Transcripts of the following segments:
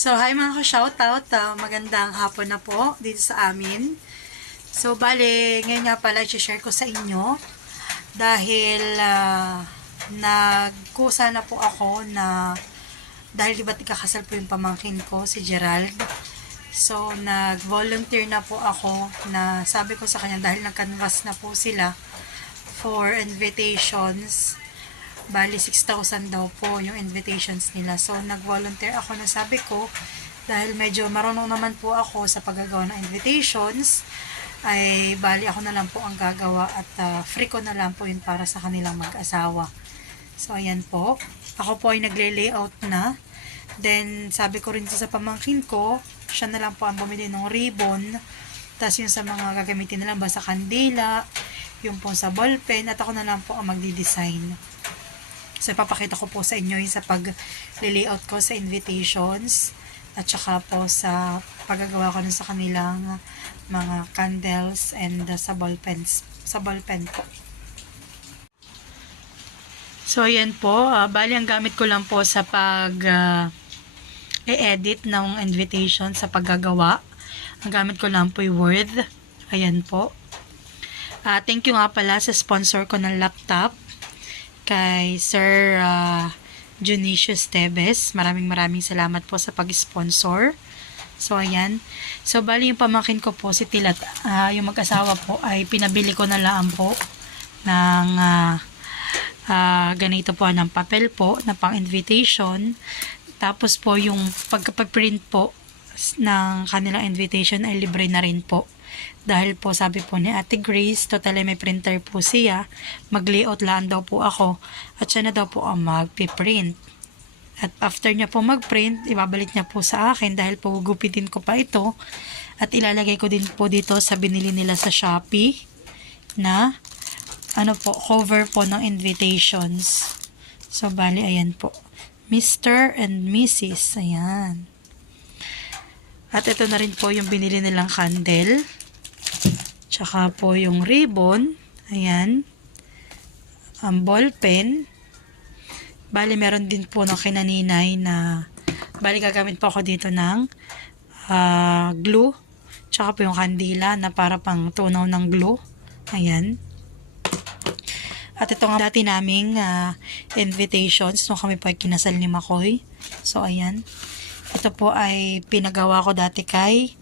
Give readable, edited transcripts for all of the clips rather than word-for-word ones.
So, hi mga ka-shoutout. Magandang hapon na po dito sa amin. So, bale, ngayon nga pala i-share ko sa inyo dahil nagkusa na po ako na dahil diba't ikakasal po yung pamangkin ko, si Gerald. So, nag-volunteer na po ako na sabi ko sa kanya dahil nag-canvas na po sila for invitations. Bali, 6,000 daw po yung invitations nila. So, nag-volunteer ako na sabi ko, dahil medyo marunong naman po ako sa paggagawa ng invitations, ay bali ako na lang po ang gagawa at free ko na lang po yun para sa kanilang mag-asawa. So, ayan po. Ako po ay nagle-layout na. Then, sabi ko rin sa pamangkin ko, siya na lang po ang bumili ng ribbon. Tapos yung sa mga gagamitin nila, basta kandila, yung po sa ballpen, at ako na lang po ang magdi-design. So, ipapakita ko po sa inyo yung sa pag-layout ko sa invitations at saka po sa paggagawa ko sa kanilang mga candles and sa ballpen po. So, ayan po. Bali, ang gamit ko lang po sa e-edit ng invitation sa paggagawa. Ang gamit ko lang po yung Word. Ayan po. Thank you nga pala sa sponsor ko ng laptop, kay Sir Junicius Tebes. Maraming salamat po sa pag-sponsor. So, ayan. So, bali yung pamangkin ko po, si Tilat, yung mag-asawa po, ay pinabili ko na lang po ng ganito po ng papel po na pang-invitation. Tapos po, yung pagka-print po ng kanilang invitation ay libre na rin po. Dahil po sabi po ni Ate Grace, totally may printer po siya, mag-layout lang daw po ako at siya na daw po ang mag-print. At after niya po mag-print, ibabalik niya po sa akin dahil po gugupitin ko pa ito at ilalagay ko din po dito sa binili nila sa Shopee na cover po ng invitations. So, bali, ayan po. Mr. and Mrs. Ayan. At ito na rin po yung binili nilang candle. Tsaka po yung ribbon. Ayan. Ang ballpen. Bali, meron din po ng kinaninay na bali, gagamit po ako dito ng glue. Tsaka po yung kandila na para pang tunaw ng glue. Ayan. At ito nga dati naming invitations nung kami po ay kinasal ni Makoy. So, ayan. Ito po ay pinagawa ko dati kay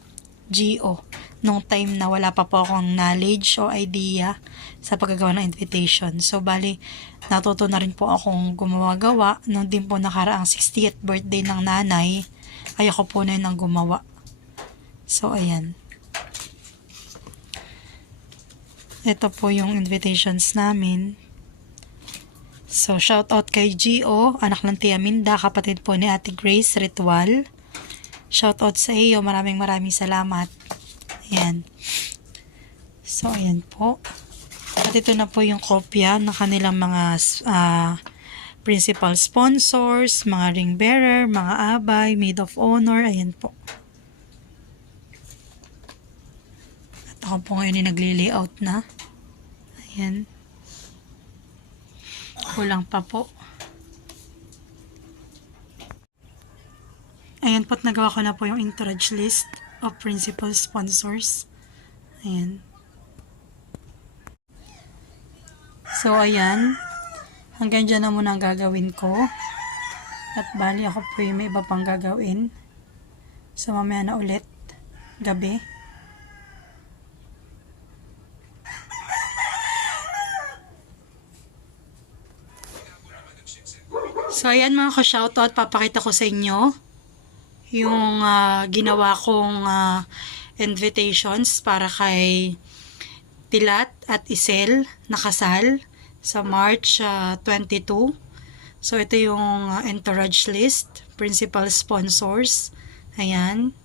Gio. Nung time na wala pa po akong knowledge o idea sa paggagawa ng invitation. So, bali, natuto na rin po akong gumawa-gawa. Nung din po nakaraang 60th birthday ng nanay, ay ako po na yun ang gumawa. So, ayan. Ito po yung invitations namin. So, shout out kay Gio, anak ng Tia Minda, kapatid po ni Ate Grace Ritual. Shout out sa iyo, maraming salamat. Ayan. So, ayan po. At ito na po yung kopya ng kanilang mga principal sponsors, mga ring bearer, mga abay, maid of honor. Ayan po. At ako po ngayon ay nagli-layout na. Ayan. Kulang pa po. Ayan po't nagawa ko na po yung entourage list of principal sponsors. Ayan. So, ayan. Hanggang dyan na muna ang gagawin ko. At bali ako po yung may iba pang gagawin. So, mamaya na ulit. Gabi. So, ayan mga ka-shoutout, papakita ko sa inyo yung ginawa kong invitations para kay Tilat at Isel na kasal sa March 22. So, ito yung entourage list, principal sponsors. Ayan.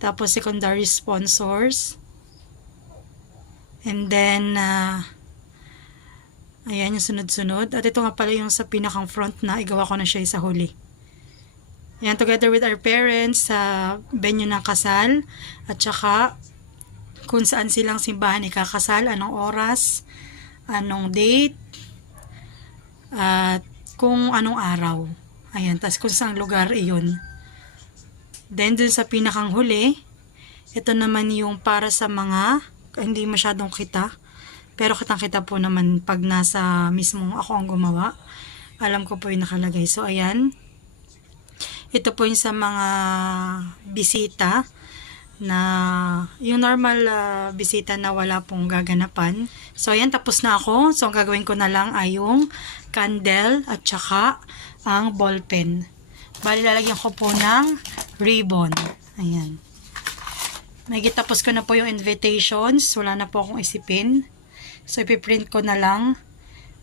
Tapos, secondary sponsors. And then, ayan yung sunod-sunod. At ito nga pala yung sa pinakang front na igawa ko na siya sa huli. Ayan, together with our parents sa venue ng kasal. At saka kung saan silang simbahan ikakasal, anong oras, anong date, at kung anong araw. Ayan, tas kung saan lugar iyon. Then, dun sa pinakang huli, ito naman yung para sa mga hindi masyadong kita. Pero kitang-kita po naman pag nasa mismong ako ang gumawa. Alam ko po yung nakalagay. So, ayan. Ito po yung sa mga bisita na yung normal bisita na wala pong gaganapan. So, ayan. Tapos na ako. So, ang gagawin ko na lang ay yung candle at saka ang ballpen. Bali, lalagyan ko po ng ribbon. Ayan. May tapos ko na po yung invitations. Wala na po akong isipin. So, ipiprint ko na lang.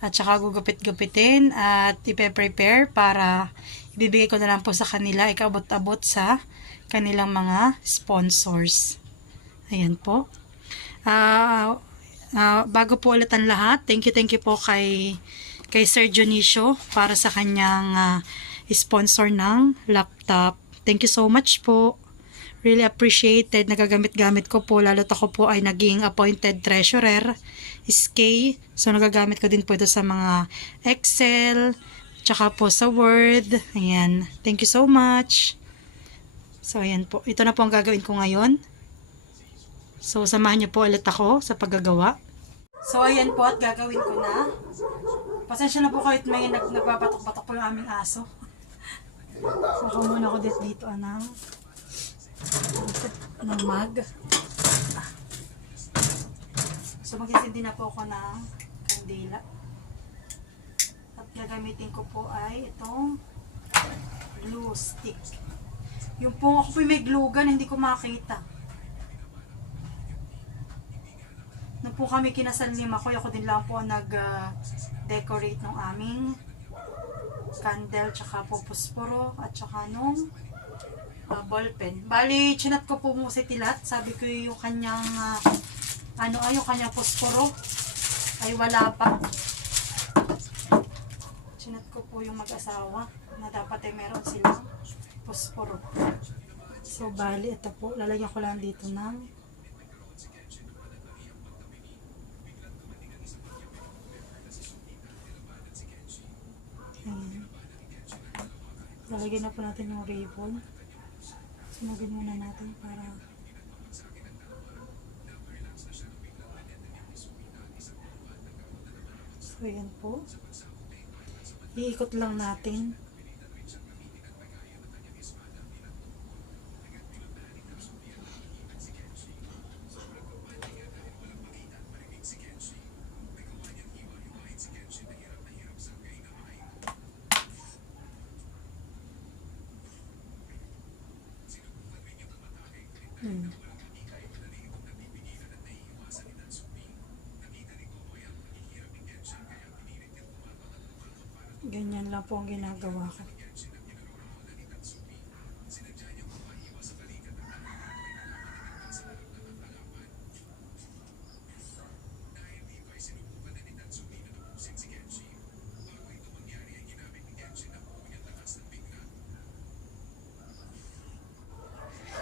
At saka gugupit-gupitin. At ipe-prepare para ibibigay ko na lang po sa kanila. Ikaabot-abot sa kanilang mga sponsors. Ayan po. Bago po ulit ang lahat, thank you po kay Sir Dionisio para sa kanyang sponsor ng laptop. Thank you so much po. Really appreciated. Nagagamit-gamit ko po. Lalo't ako po ay naging appointed treasurer. SK. So, nagagamit ko din po ito sa mga Excel. Tsaka po sa Word. Ayan. Thank you so much. So, ayan po. Ito na po ang gagawin ko ngayon. So, samahan niyo po ulit ako sa paggagawa. So, ayan po at gagawin ko na. Pasensya na po kayo at may nagpapatok-patok po yung aming aso. So, ako muna ako dito anang mag. So, mag-isindi na po ako ng kandila. At gagamitin ko po ay itong glue stick. Yung po, ako po may glue gun, hindi ko makita. Nung po kami kinasal ni Makoy, ako din lang po nag-decorate ng aming candle, tsaka po pusporo, at tsaka nung ballpen. Bali, chinat ko po mo si Tilat. Sabi ko yung kanyang yung kanyang pusporo ay wala pa. Chinat ko po yung mag-asawa na dapat ay meron silang pusporo. So, bali, ito po. Lalagyan ko lang dito ng ayan. Lalagyan na po natin yung ribbon. Sunugin muna natin para so yan po, iikot lang natin. Ganyan lang po ang ginagawa ko.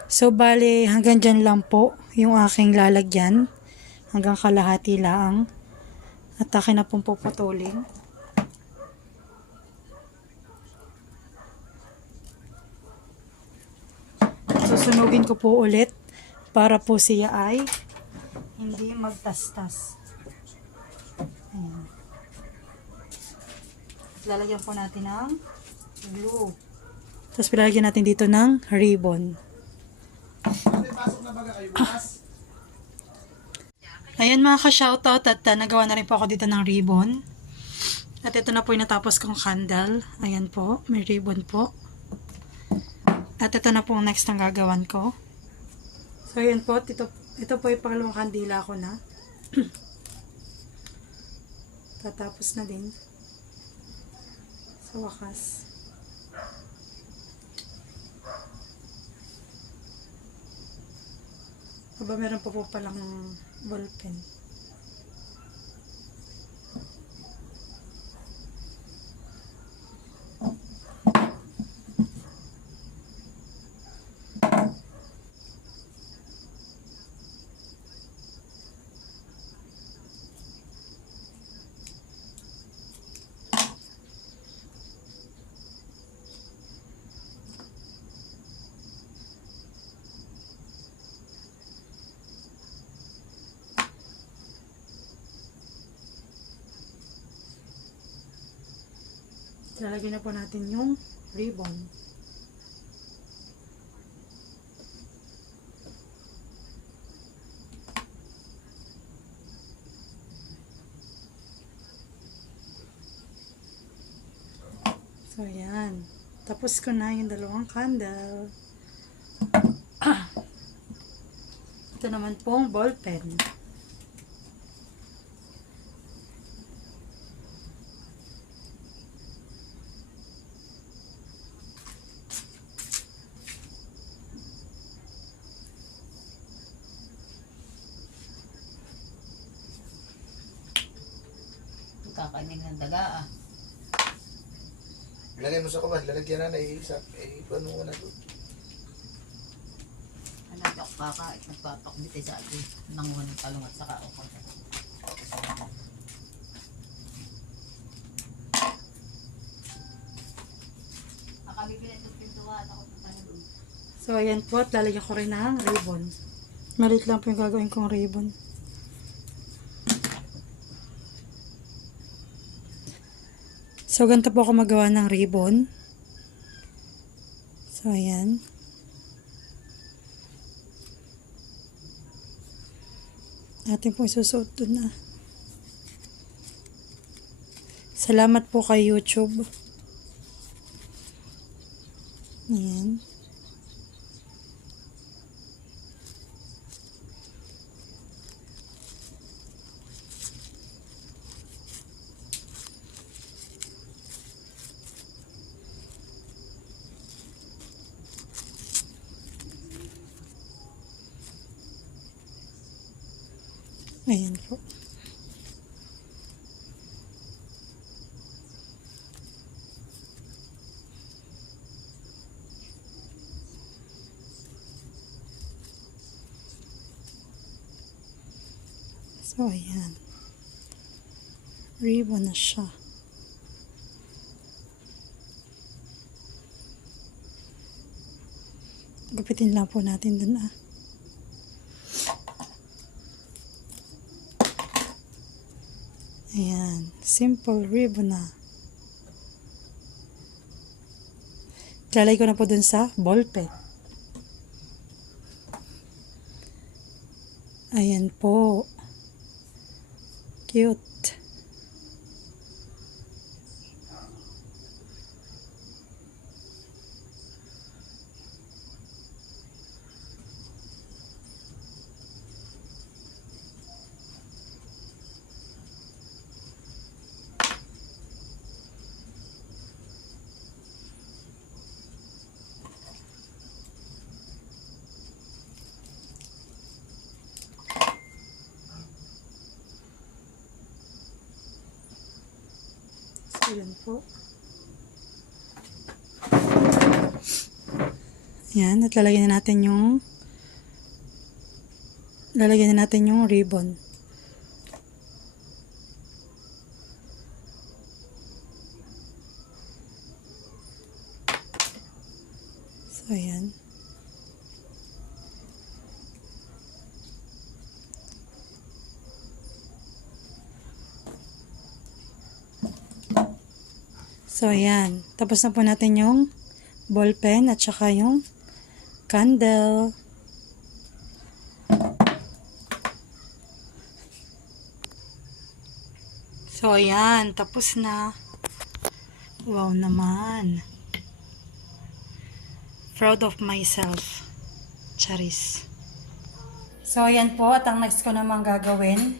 So, bale, hanggang dyan lang po yung aking lalagyan. Hanggang kalahati lang. At akin na pong puputulin. Susunugin ko po ulit para po siya ay hindi magtastas. Ayan. At lalagyan po natin ng glue. Tapos pilalagyan natin dito ng ribbon. Ayan mga ka-shoutout at nagawa na rin po ako dito ng ribbon. At ito na po yung natapos kong candle. Ayan po, may ribbon po. At ito na po ang next ang gagawan ko. So ayan po, ito po yung pangalawang kandila ko na. Tatapos na din. Sa wakas. Aba, meron pa po palang ballpen. Lalagyan na po natin yung ribbon. So, ayan. Tapos ko na yung dalawang candle. Ito naman pong ball pen. Kakainin ng daga ah. Ilagay mo sa kaban, lalagyan na isa. Paano mo na doon? Ano ako kakait, nagpapakbiti sa atin. Nanguha ng talong at saka ako. Akabibili itong pintuwa at ako punta na doon. So, ayan po. At lalagyan ko rin ng ribbon. Maliit lang po yung gagawin kong ribbon. So, ganito po ako magawa ng ribbon. So, ayan. Atin po isusuot doon na. Salamat po kay YouTube. Ayan. Ayan po. So, ayan. Ribbon na siya. Gupitin lang po natin dun ah. Ayan. Simple ribbon na. Lalagay ko na po dun sa ball pen. Ayan po. Cute. Ayan po. Ayan, at lalagyan na natin yung ribbon. So, ayan. So, ayan. Tapos na po natin yung ball pen at saka yung candle. So, ayan. Tapos na. Wow naman. Proud of myself. Charis. So, ayan po. At ang next ko naman gagawin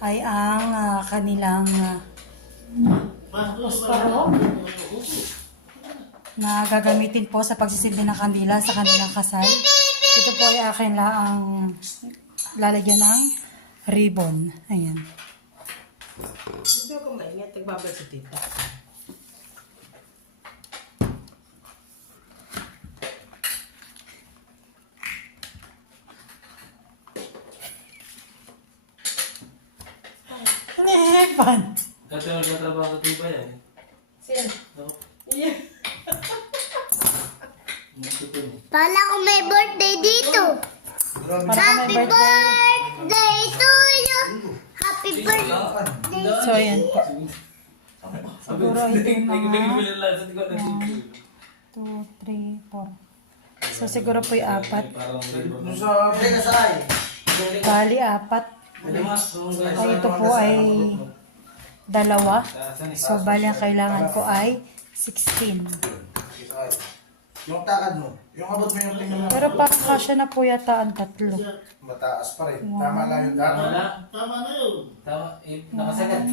ay ang kanilang posporo na gagamitin po sa pagsisilbi ng kandila sa kanilang kasal. Ito po ay akin lang lalagyan ng ribbon. Ayan. Hindi ako maingat, nagbabal sa tita. Nepan! Dati nagtatrabaho sa tuba yan. Sino? Ako. Yeah. Pala ko may birthday dito. Happy birthday to you. Happy birthday. So, ayan po. Siguro ito yung mga Nagbibilan lang. Sa tingin ko 2, 3, 4. So siguro po yung 4. Parang Doon sa... Hindi na sakay. Bali 4. Ay ito po ay 2. So bali ang kailangan ko ay 16. Sakay. Yung takad mo. Yung abot mo yung tingnan mo. Pero parang kasya na po yata ang 3. Mataas pa rin. Tama lang yung Tama dami. na. Tama na yun. Tama. Nakasagad.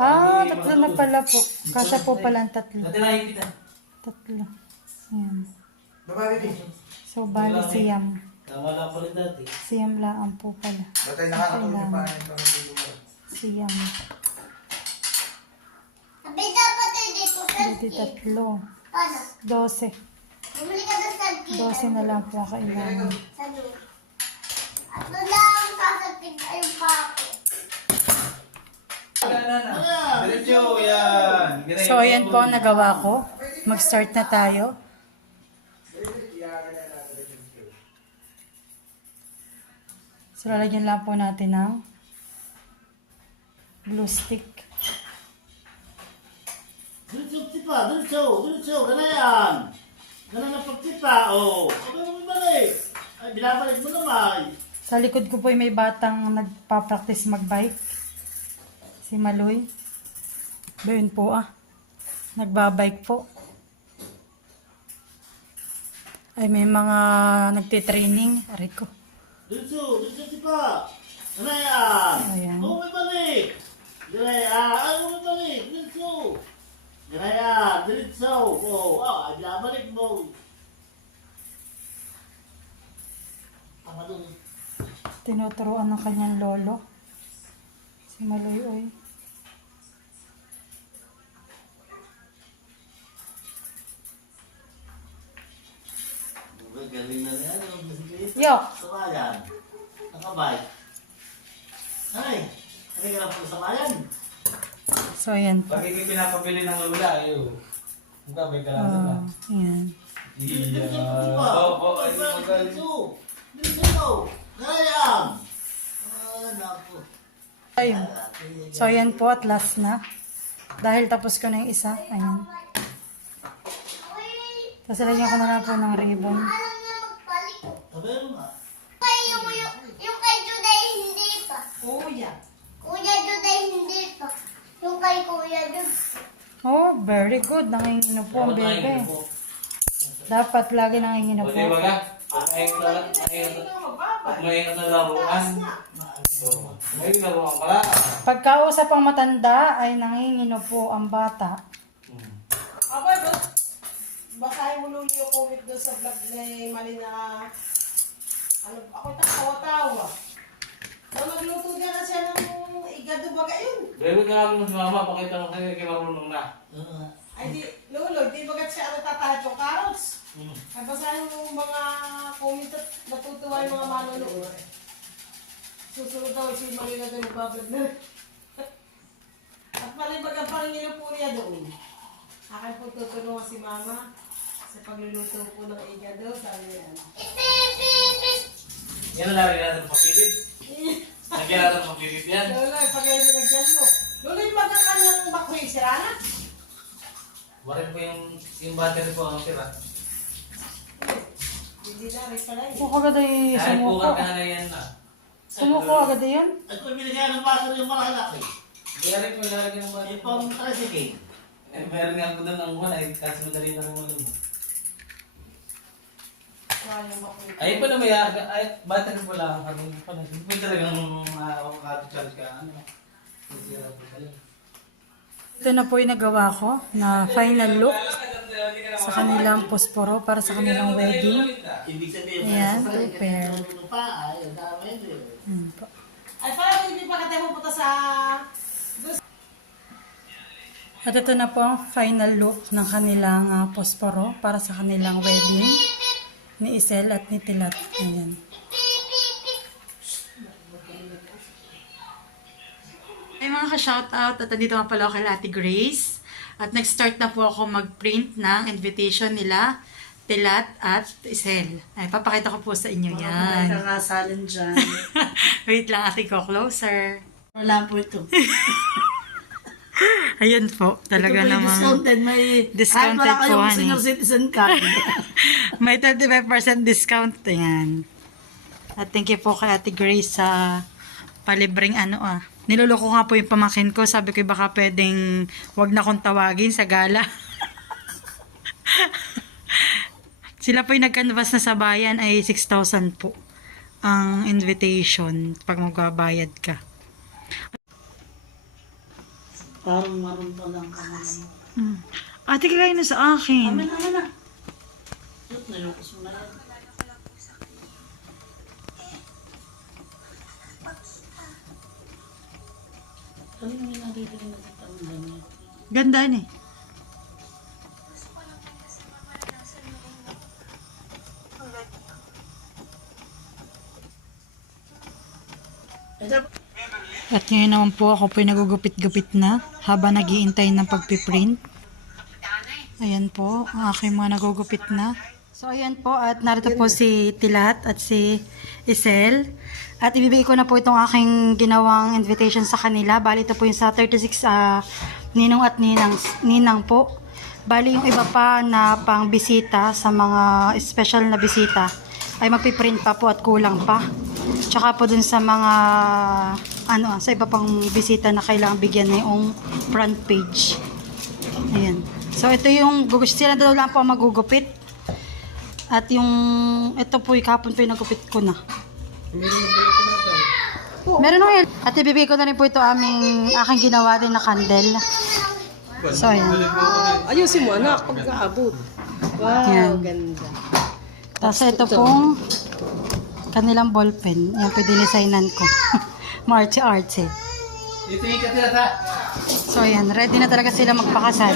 Ah, 3 na pala po. Kasya po pala ang 3. Natirahin kita. 3. Ayan. Babae din. So bali siyam. Tama lang pala dati. Siyam lang po pala. Batay nakakatulog yung pangalan ko ng dulo mo. Siyam. Sabi dapat ay dito sa Dito 3. Ano? 12. Bumili ka na sa 12 na lang po ang kailangan. Ano? At doon lang sasating ay pa ako. Diretso, yan. So ayan po ang nagawa ko. Mag-start na tayo. So lalagyan lang po natin ng glue stick. Diretso, tipa. Diretso. Ganayan. Ganun na pagtipa. O. Ano naman balik? Ay, binabalik mo naman. Sa likod ko po ay may batang nagpa-practice mag-bike. Si Maloy. Doon po nagbabike po. Ay may mga nagtitraining. Aray ko. Diretso, tipa. Ganayan. Ayan. O, may balik. Ganayan. Ay, may balik. Diretso. Ganayan. Diretso. O, ay, binabalik mo. Tama doon. Tinuturuan ng kanyang lolo. Si Maloy oy. Galing na yan. Yok! Samayan. Nakabay. Ay, ano ka lang po samayan? So ayan po. Pag ikay pinapabili ng lula, ayaw. Ang may kalaman na. Ayan. Iya. Oo, ay magaling. Dito. Gayam. Ah, naku. Ayun. So ayan po at last na. Dahil tapos ko na yung isa. Ayan. Tapos lagyan ko na lang po ng ribbon. Alam niya magbalik. Sabi mo nga. Yung kay Juday hindi pa. Kuya. Kuya Juday hindi pa. Yung kay Kuya Juday. Oh, very good. Nangingino po ang bebe. Dapat lagi nangingino O po. di ba ka? May na laruan. May laruan pala. Pagkausap ang matanda ay nangingino po ang bata. Aba, basahin mo luli yung comment doon sa vlog ni Mali na ano, ako tawa-tawa. So, nagluto niya na siya ng igado baga yun. Bebe ka lang si mama, pakita mo kayo kay marunong na. Ay di, lolo, di bagat siya ano tatahad yung carrots. Ay basahin mo yung mga comment at natutuwa yung mga manonood. Susunod daw si Mali na doon magbablog na. At palibag ang pangingino po niya doon. Akin po tutulungan si mama sa pagluluto po ng igado. Sabi niya, Yan ang lari natin papilit. Nagyan natin papilit yan. Lolo, pagay mo nagyan mo. Lolo, yung magkakanyang bakoy, sira na? Bakit po yung battery po ang sira? Hindi na, rin pala yun. Kung agad ay Kahit po sumuko. ka na yan na. Sumuko agad ay yun. At kung binigyan ng baso yung mga anak eh. Kaya rin po lalagyan ng battery. Yung pang tricycle. Eh, meron nga po doon ang one ay kasi madali na rin mo doon. Sayang bakoy. Ay pa na may ay battery po lang kami pa na. Hindi po talagang charge ka ano. Sira po talaga. Ito na po yung nagawa ko na final look sa kanilang posporo para sa kanilang wedding. Ibig sabihin, Ayan, sa two pair. pa, ay, ang dami yun. Ayan po. Ay, parang hindi pa katay mo punta sa... At ito na po ang final look ng kanilang posporo para sa kanilang wedding ni Isel at ni Tilat. Ayan. Ay mga ka-shoutout at nandito nga pala ako kay Ate Grace. At nag-start na po ako mag-print ng invitation nila, Tilat at Isel. Ay, papakita ko po sa inyo yan. Kakasalin dyan. Wait lang, ate ko closer. Wala po ito. Ayan po, talaga Ito po yung namang discounted. May, discounted kahit wala po, kayong honey. senior citizen card. may 35% discount. Ayan. At thank you po kay Ate Grace sa palibreng Niloloko nga po yung pamangkin ko. Sabi ko baka pwedeng wag na kong tawagin sa gala. Sila po yung nag-canvas na sa bayan ay 6,000 po ang invitation pag magbabayad ka. Parang maroon pa lang ka naman. Ate, kagaya na sa akin. Amen na. Shoot, nilukos mo na yan. Ano yung nabibili na dito ang ganyan? Ganda eh. At ngayon naman po ako po nagugupit-gupit na habang nag-iintay ng pagpiprint. Ayan po, ang aking mga nagugupit na. So ayan po, at narito po si Tilat at si Isel. At ibibigay ko na po itong aking ginawang invitation sa kanila. Bali ito po yung sa 36 ninong at ninang po. Bali yung iba pa na pang bisita sa mga special na bisita ay magpiprint pa po at kulang pa. Tsaka po dun sa mga sa iba pang bisita na kailangan bigyan na yung front page. Ayan. So ito yung sila daw lang po ang magugupit. At yung ito po kahapon po yung nagupit ko na. Meron na yun. At ibibigay ko na rin po ito aking ginawa din na candle. So ayan. Ayusin mo anak, pagkaabot. Wow, Yan. ganda. Tapos ito pong kanilang ballpen. Yan po dinesignan ko. Marche-arche. Itingin ka sila sa... So ayan, ready na talaga sila magpakasal.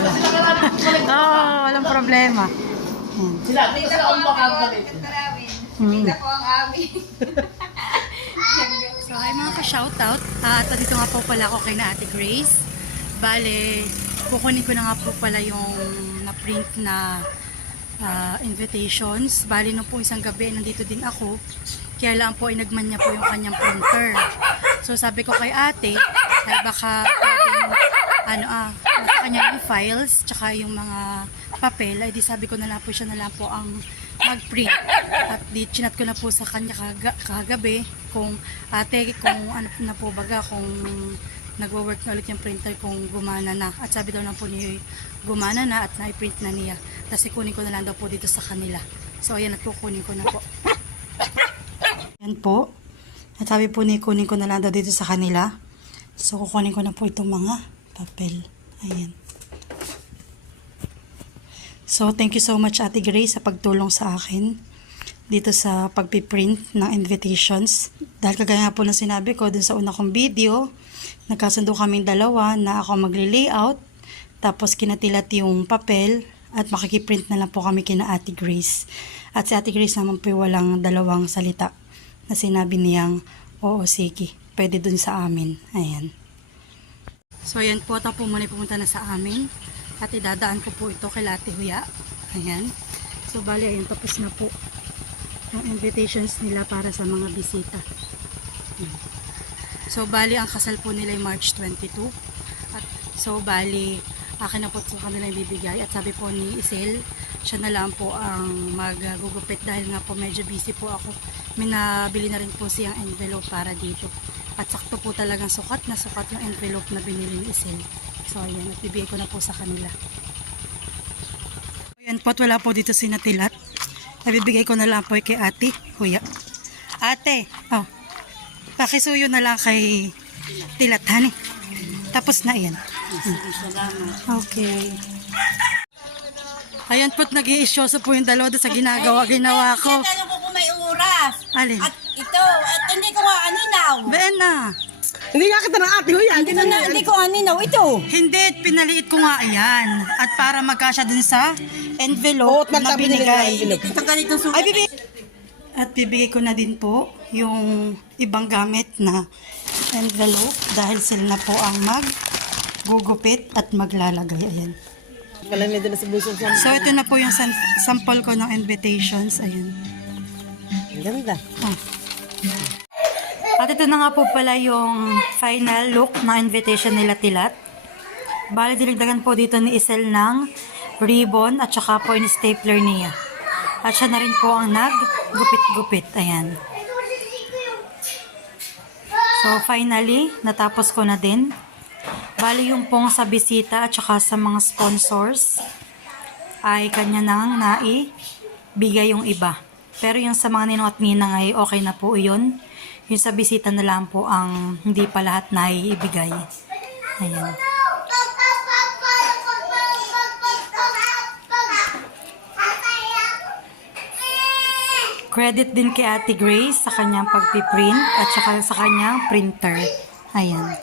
Walang problema. Ayan. Sila ang makakabalik. So ay mga ka-shoutout. At dito nga po pala ako kay na Ate Grace. Bale, kukunin ko na nga po pala yung na-print na invitations. Bali nung po isang gabi, nandito din ako. Kaya lang po, inagman niya po yung kanyang printer. So sabi ko kay ate, ay baka pwedeng, sa kanya yung files, tsaka yung mga papel, ay di sabi ko na lang po siya na lang po ang mag-print. At di chinat ko na po sa kanya kagabi kung ate, kung ano na po baga, kung nagwo-work na ulit yung printer, kung gumana na. At sabi daw na po niya, gumana na at na-print na niya. Tapos ikunin ko na lang daw po dito sa kanila. So ayan, at kukunin ko na po. Yan po. At sabi po ni kunin ko na lang daw dito sa kanila. So kukunin ko na po itong mga papel. Ayan. So thank you so much Ate Grace sa pagtulong sa akin dito sa pagpiprint ng invitations. Dahil kagaya po na sinabi ko dun sa una kong video, nagkasundo kaming dalawa na ako magli-layout, tapos kinatilat yung papel at makikiprint na lang po kami kina Ate Grace. At si Ate Grace naman po walang dalawang salita na sinabi niyang, oo sige, pwede dun sa amin. Ayan. So ayan po, tapos muna pumunta na sa amin. At idadaan ko po ito kay Ate Huya. Ayan. So bali, ayan, tapos na po yung invitations nila para sa mga bisita. Ayan. So bali, ang kasal po nila ay March 22. At so bali, akin na po sa kanila yung bibigay. At sabi po ni Isel, siya na lang po ang magugupit dahil nga po medyo busy po ako. May nabili na rin po siyang envelope para dito. At sakto po talagang sukat na sukat yung envelope na binili ni Isel. So ayan, at bibigay ko na po sa kanila. Ayan po, wala po dito si Natilat. Nabibigay ko na lang po kay Ate Huya. Ate, pakisuyo na lang kay Tilat, honey. Tapos na yan. Okay. Ayan po't nag-i-isyoso po yung dalawa sa ginawa ko. Tanong ko kung may oras. Alin? At ito, at hindi ko nga aninaw. Ben na. Hindi nga kita ng ate ho yan. Hindi ko aninaw ito. Hindi, pinaliit ko nga yan. At para magkasya dun sa envelope na binigay. Ito ganitong sulat. Ay, at bibigay ko na din po yung ibang gamit na envelope dahil sila na po ang maggugupit at maglalagay. Ayan. Kalamay din na sa busong sa... So, ito na po yung sample ko ng invitations. Ayan. Ang ganda. At ito na nga po pala yung final look na invitation nila Tilat. Bali, dinagdagan po dito ni Isel ng ribbon at saka po yung stapler niya. At siya na rin po ang nag-gupit-gupit. Ayan. So, finally, natapos ko na din. Bali, yung pong sa bisita at saka sa mga sponsors ay kanya nang naibigay yung iba. Pero yung sa mga ninong at ninang ay okay na po yun. Yung sa bisita na lang po ang hindi pa lahat naiibigay. Ayan. Credit din kay Ate Grace sa kanyang pagpiprint at saka sa kanyang printer. Ayan.